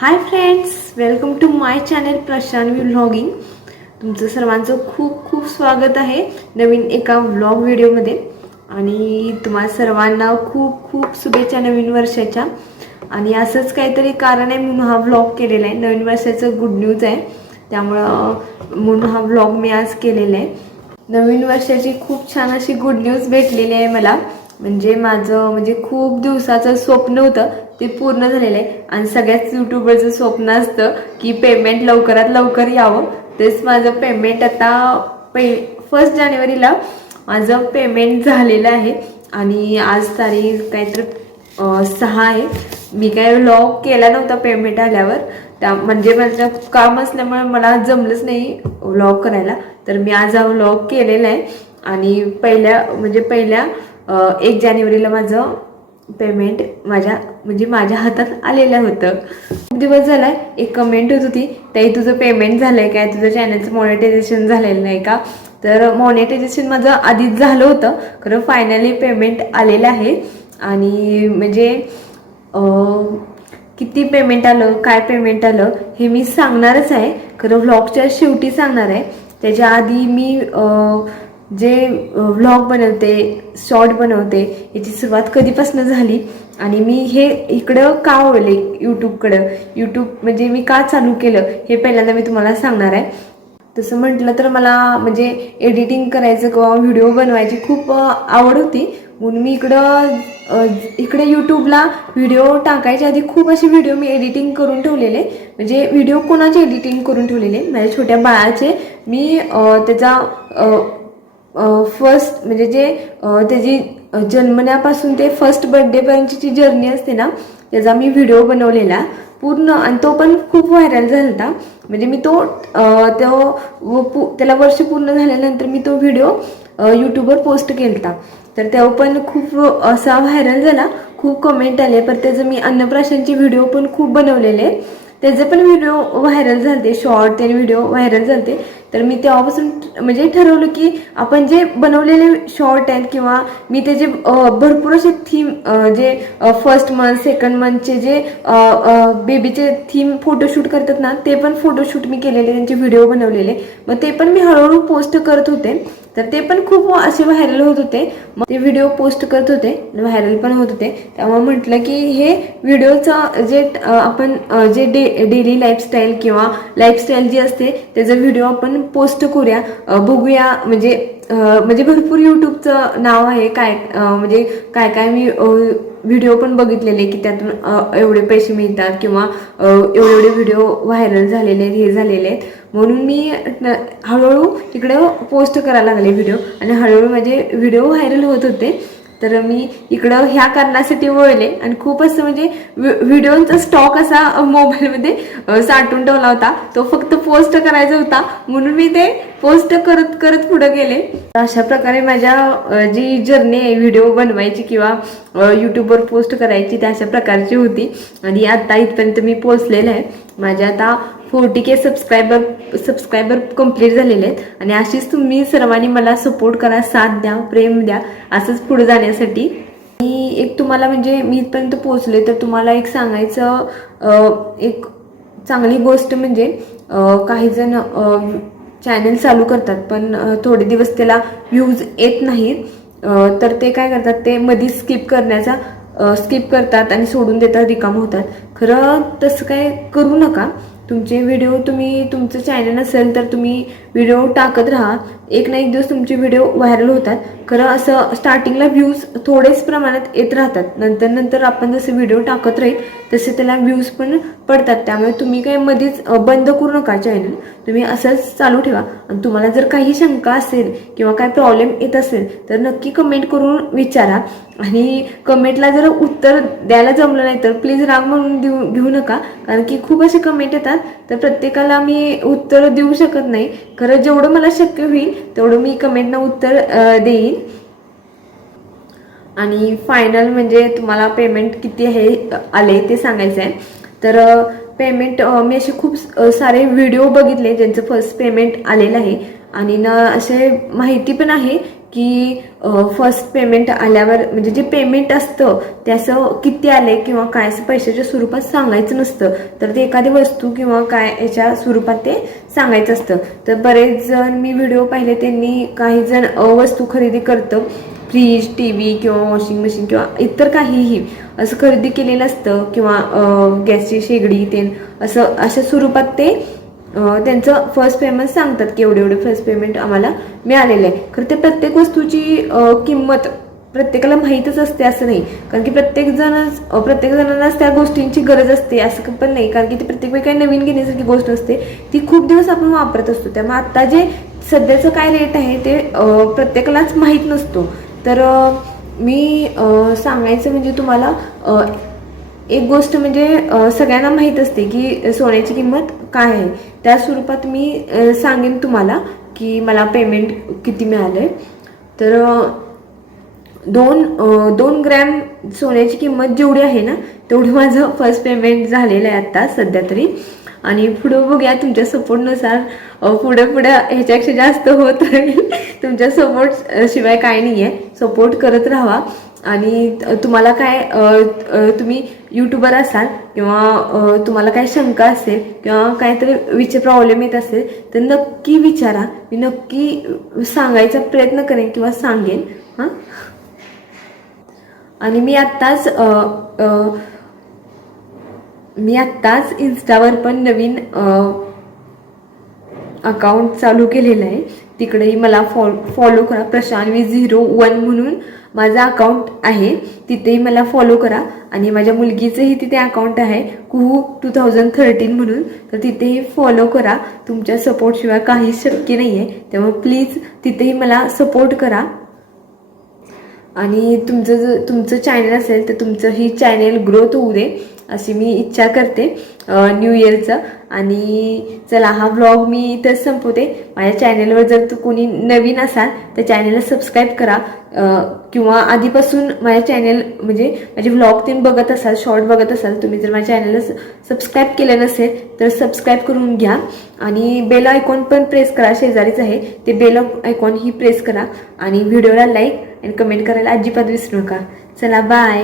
Hi friends welcome to my channel Prashant vlogging तुमचं सर्वांचं खूप खूप स्वागत आहे नवीन एका व्लॉग व्हिडिओमध्ये आणि तुम्हा सर्वांना खूप खूप शुभेच्छा नवीन वर्षाच्या. आणि असंच काहीतरी कारण आहे म्हणून हा व्लॉग केलेला आहे. नवीन वर्षाचं गुड न्यूज आहे. त्यामुळं म्हणून हा व्लॉग मी आज केलेला आहे. नवीन वर्षाची खूप छान अशी गुड न्यूज भेटलेली आहे मला. म्हणजे माझं म्हणजे खूप दिवसाचं स्वप्न होतं ते पूर्ण झालेलं आहे. आणि सगळ्याच यूट्यूबरचं स्वप्न असतं की पेमेंट लवकरात लवकर यावं. तेच माझं पेमेंट आता पे फर्स्ट जानेवारीला माझं पेमेंट झालेलं आहे. आणि आज तारीख काहीतरी सहा आहे. मी काय लॉग केला नव्हता पेमेंट आल्यावर. त्या म्हणजे माझं काम असल्यामुळे मला जमलंच नाही व्लॉग करायला. तर मी आज हा व्लॉग केलेला आहे. आणि पहिल्या म्हणजे पहिल्या एक जानेवारीला माझं पेमेंट माझ्या म्हणजे माझ्या हातात आलेलं होतं. खूप दिवस झालाय एक कमेंट होत होती ताई तुझं पेमेंट झालंय काय? तुझं चॅनलचं मॉनिटायझेशन झालेलं नाही का? तर मॉनिटायझेशन माझं आधीच झालं होतं खरं फायनली पेमेंट आलेलं आहे. आणि म्हणजे किती पेमेंट आलं काय पेमेंट आलं हे मी सांगणारच आहे. खरं व्लॉगच्या शेवटी सांगणार आहे. त्याच्या आधी मी जे व्लॉग बनवते शॉर्ट बनवते याची सुरुवात कधीपासून झाली? आणि मी हे इकडं का वळले यूट्यूबकडं यूट्यूब म्हणजे मी का चालू केलं? हे पहिल्यांदा मी तुम्हाला सांगणार आहे. तसं म्हटलं तर मला म्हणजे एडिटिंग करायचं किंवा व्हिडिओ बनवायची खूप आवड होती. म्हणून मी इकडं इकडे यूट्यूबला व्हिडिओ टाकायच्या आधी खूप असे व्हिडिओ मी एडिटिंग करून ठेवलेले. म्हणजे व्हिडिओ कोणाचे एडिटिंग करून ठेवलेले? माझ्या छोट्या बाळाचे. मी त्याचा फर्स्ट म्हणजे जे त्याची जन्मण्यापासून ते फर्स्ट बर्थडेपर्यंतची जी जर्नी असते ना त्याचा मी व्हिडिओ बनवलेला. पूर्ण आणि तो पण खूप व्हायरल झाला होता. म्हणजे मी तो तो व त्याला वर्ष पूर्ण झाल्यानंतर मी तो व्हिडिओ यूट्यूबवर पोस्ट केला होता तर तेव्हा पण खूप असा व्हायरल झाला. खूप कमेंट आले. पण त्याचं मी अन्नप्राशनचे व्हिडिओ पण खूप बनवलेले. त्याचे पण व्हिडिओ व्हायरल झाले शॉर्ट ते व्हिडिओ व्हायरल झाले तर मी तेव्हापासून म्हणजे ठरवलं की आपण जे बनवलेले शॉर्ट आहेत किंवा मी ते जे भरपूर असे थीम जे फर्स्ट मंथ सेकंड मंथचे जे बेबीचे थीम फोटोशूट करतात ना ते पण फोटोशूट मी केलेले त्यांचे व्हिडिओ बनवलेले. मग ते पण मी हळूहळू पोस्ट करत होते. तर ते पण खूप असे व्हायरल होत होते. मग ते व्हिडिओ पोस्ट करत होते व्हायरल पण होत होते. त्यामुळे म्हटलं की हे व्हिडिओचं जे आपण जे डे डेली लाईफस्टाईल किंवा लाईफस्टाईल जी असते त्याचा व्हिडिओ आपण पोस्ट करूया. बघूया म्हणजे म्हणजे भरपूर यूट्यूबचं नाव आहे. काय म्हणजे काय काय मी व्हिडिओ पण बघितलेले की त्यातून एवढे पैसे मिळतात किंवा एवढे एवढे व्हिडिओ व्हायरल झालेले आहेत हे झालेले आहेत. म्हणून मी न- हळूहळू तिकडं पोस्ट करायला लागले व्हिडिओ आणि हळूहळू माझे व्हिडिओ व्हायरल होत होते. तर मी इकडं ह्या कारणासाठी वळले आणि खूप असं म्हणजे व्हिडिओचा स्टॉक असा मोबाईलमध्ये साठून साठवून ठेवला होता. तो फक्त पोस्ट करायचा होता. म्हणून मी ते पोस्ट करत करत पुढे गेले. अशा प्रकारे माझ्या जी जर्नी आहे व्हिडिओ बनवायची किंवा यूट्यूबवर पोस्ट करायची त्या अशा प्रकारची होती. आणि आता इथपर्यंत मी पोचलेलं आहे. माझ्या आता forty K subscriber subscriber complete झालेले आहेत. आणि अशीच तुम्ही सर्वांनी मला सपोर्ट करा साथ द्या प्रेम द्या असंच पुढे जाण्यासाठी. आणि एक तुम्हाला म्हणजे मी इथपर्यंत पोहोचले तर तुम्हाला एक सांगायचं एक चांगली गोष्ट म्हणजे काहीजण काही जण चॅनल चालू करतात पण थोडे दिवस त्याला व्ह्यूज येत नाहीत. तर ते काय करतात ते मधीच स्किप करण्याचा स्किप करतात आणि सोडून देतात रिकाम होतात. खरं तसं काय करू नका. तुमचे व्हिडिओ तुम्ही तुमचं चॅनल असेल तर तुम्ही व्हिडिओ टाकत राहा. एक ना एक दिवस तुमचे व्हिडिओ व्हायरल होतात. खरं असं स्टार्टिंगला व्ह्यूज थोडेच प्रमाणात येत राहतात. नंतर नंतर आपण जसे व्हिडिओ टाकत राहील तसे त्याला व्ह्यूज पण पडतात. त्यामुळे तुम्ही काही मध्येच बंद करू नका चॅनल तुम्ही असंच चालू ठेवा. आणि तुम्हाला जर काही शंका असेल किंवा काय प्रॉब्लेम येत असेल तर नक्की कमेंट करून विचारा. आणि कमेंटला जर उत्तर द्यायला जमलं नाही तर प्लीज राग म्हणून देऊ घेऊ नका. कारण की खूप असे कमेंट येतात तर प्रत्येकाला मी उत्तर देऊ शकत नाही. खरं जेवढं मला शक्य होईल तेवढं मी कमेंटना उत्तर देईन. आणि फायनल म्हणजे तुम्हाला पेमेंट किती आहे आले ते सांगायचं आहे तर पेमेंट मी असे खूप सारे व्हिडिओ बघितले ज्यांचं फर्स्ट पेमेंट आलेलं आहे. आणि न असे माहिती पण आहे की फर्स्ट पेमेंट आल्यावर म्हणजे जे पेमेंट असतं त्याचं किती आले किंवा काय असं पैशाच्या स्वरूपात सांगायचं नसतं. तर ते एखादी वस्तू किंवा काय याच्या स्वरूपात ते सांगायचं असतं. तर बरेच जण मी व्हिडिओ पाहिले त्यांनी काही जण अ, वस्तू खरेदी करतं. फ्रीज टी व्ही किंवा वॉशिंग मशीन किंवा इतर काहीही असं खरेदी केलेलं असतं किंवा गॅसची शेगडी ते असं अशा स्वरूपात ते त्यांचं फर्स्ट पेमेंट सांगतात की एवढे एवढे फर्स्ट पेमेंट आम्हाला मिळालेलं आहे. खरं ते प्रत्येक वस्तूची किंमत प्रत्येकाला माहीतच असते असं नाही. कारण की प्रत्येक जणच प्रत्येक जणांनाच त्या गोष्टींची गरज असते असं पण नाही. कारण की ती प्रत्येक वेळी काही नवीन घेण्यासारखी गोष्ट असते ती खूप दिवस आपण वापरत असतो. त्यामुळे आत्ता जे सध्याचं काय रेट आहे ते प्रत्येकालाच माहीत नसतो. तर मी सांगायचं म्हणजे तुम्हाला एक गोष्ट म्हणजे सगळ्यांना माहीत असते की सोन्याची किंमत काय आहे. त्या स्वरूपात मी सांगेन तुम्हाला की मला पेमेंट किती मिळालं आहे तर दोन दोन ग्रॅम सोन्याची किंमत जेवढी आहे ना तेवढं माझं फर्स्ट पेमेंट झालेलं आहे आत्ता सध्या तरी. आणि पुढं बघूया तुमच्या सपोर्टनुसार पुढं पुढं ह्याच्यापेक्षा जास्त होत राहील. तुमच्या सपोर्ट शिवाय काय नाही आहे सपोर्ट करत राहा. आणि तुम्हाला काय तुम्ही यूट्यूबर असाल किंवा तुम्हाला काय शंका असेल किंवा काहीतरी विचार प्रॉब्लेम येत असेल तर नक्की विचारा. मी नक्की सांगायचा प्रयत्न करेन किंवा सांगेन. हां? आणि मी आत्ताच मी आत्ताच इन्स्टावर पण नवीन अकाउंट चालू केलेलं आहे. तिकडेही मला फॉ फॉलो करा. प्रशांत झिरो वन म्हणून. माझं अकाउंट आहे तिथेही मला फॉलो करा. आणि माझ्या मुलगीचंही तिथे अकाउंट आहे कुहू टू थाउजंड थर्टीन म्हणून. तर तिथेही फॉलो करा. तुमच्या सपोर्टशिवाय काही शक्य नाही आहे त्यामुळे प्लीज तिथेही मला सपोर्ट करा. आणि तुमचं जर तुमचं चॅनल असेल तर तुमचं ही चॅनेल ग्रोथ होऊ दे. अशी मी इच्छा करते न्यू इयरचं आणि चला हा ब्लॉग मी इथंच संपवते. माझ्या चॅनेलवर जर तू कोणी नवीन असाल तर चॅनेलला सबस्क्राईब करा. किंवा आधीपासून माझ्या चॅनेल म्हणजे माझे व्लॉग तीन बघत असाल शॉर्ट बघत असाल तुम्ही जर माझ्या चॅनलला सबस्क्राईब केलं नसेल तर सबस्क्राईब करून घ्या. आणि बेल आयकॉन पण प्रेस करा शेजारीच आहे. ते बेल आयकॉन ही प्रेस करा. आणि व्हिडिओला लाईक आणि कमेंट करायला अजिबात विसरू नका. चला बाय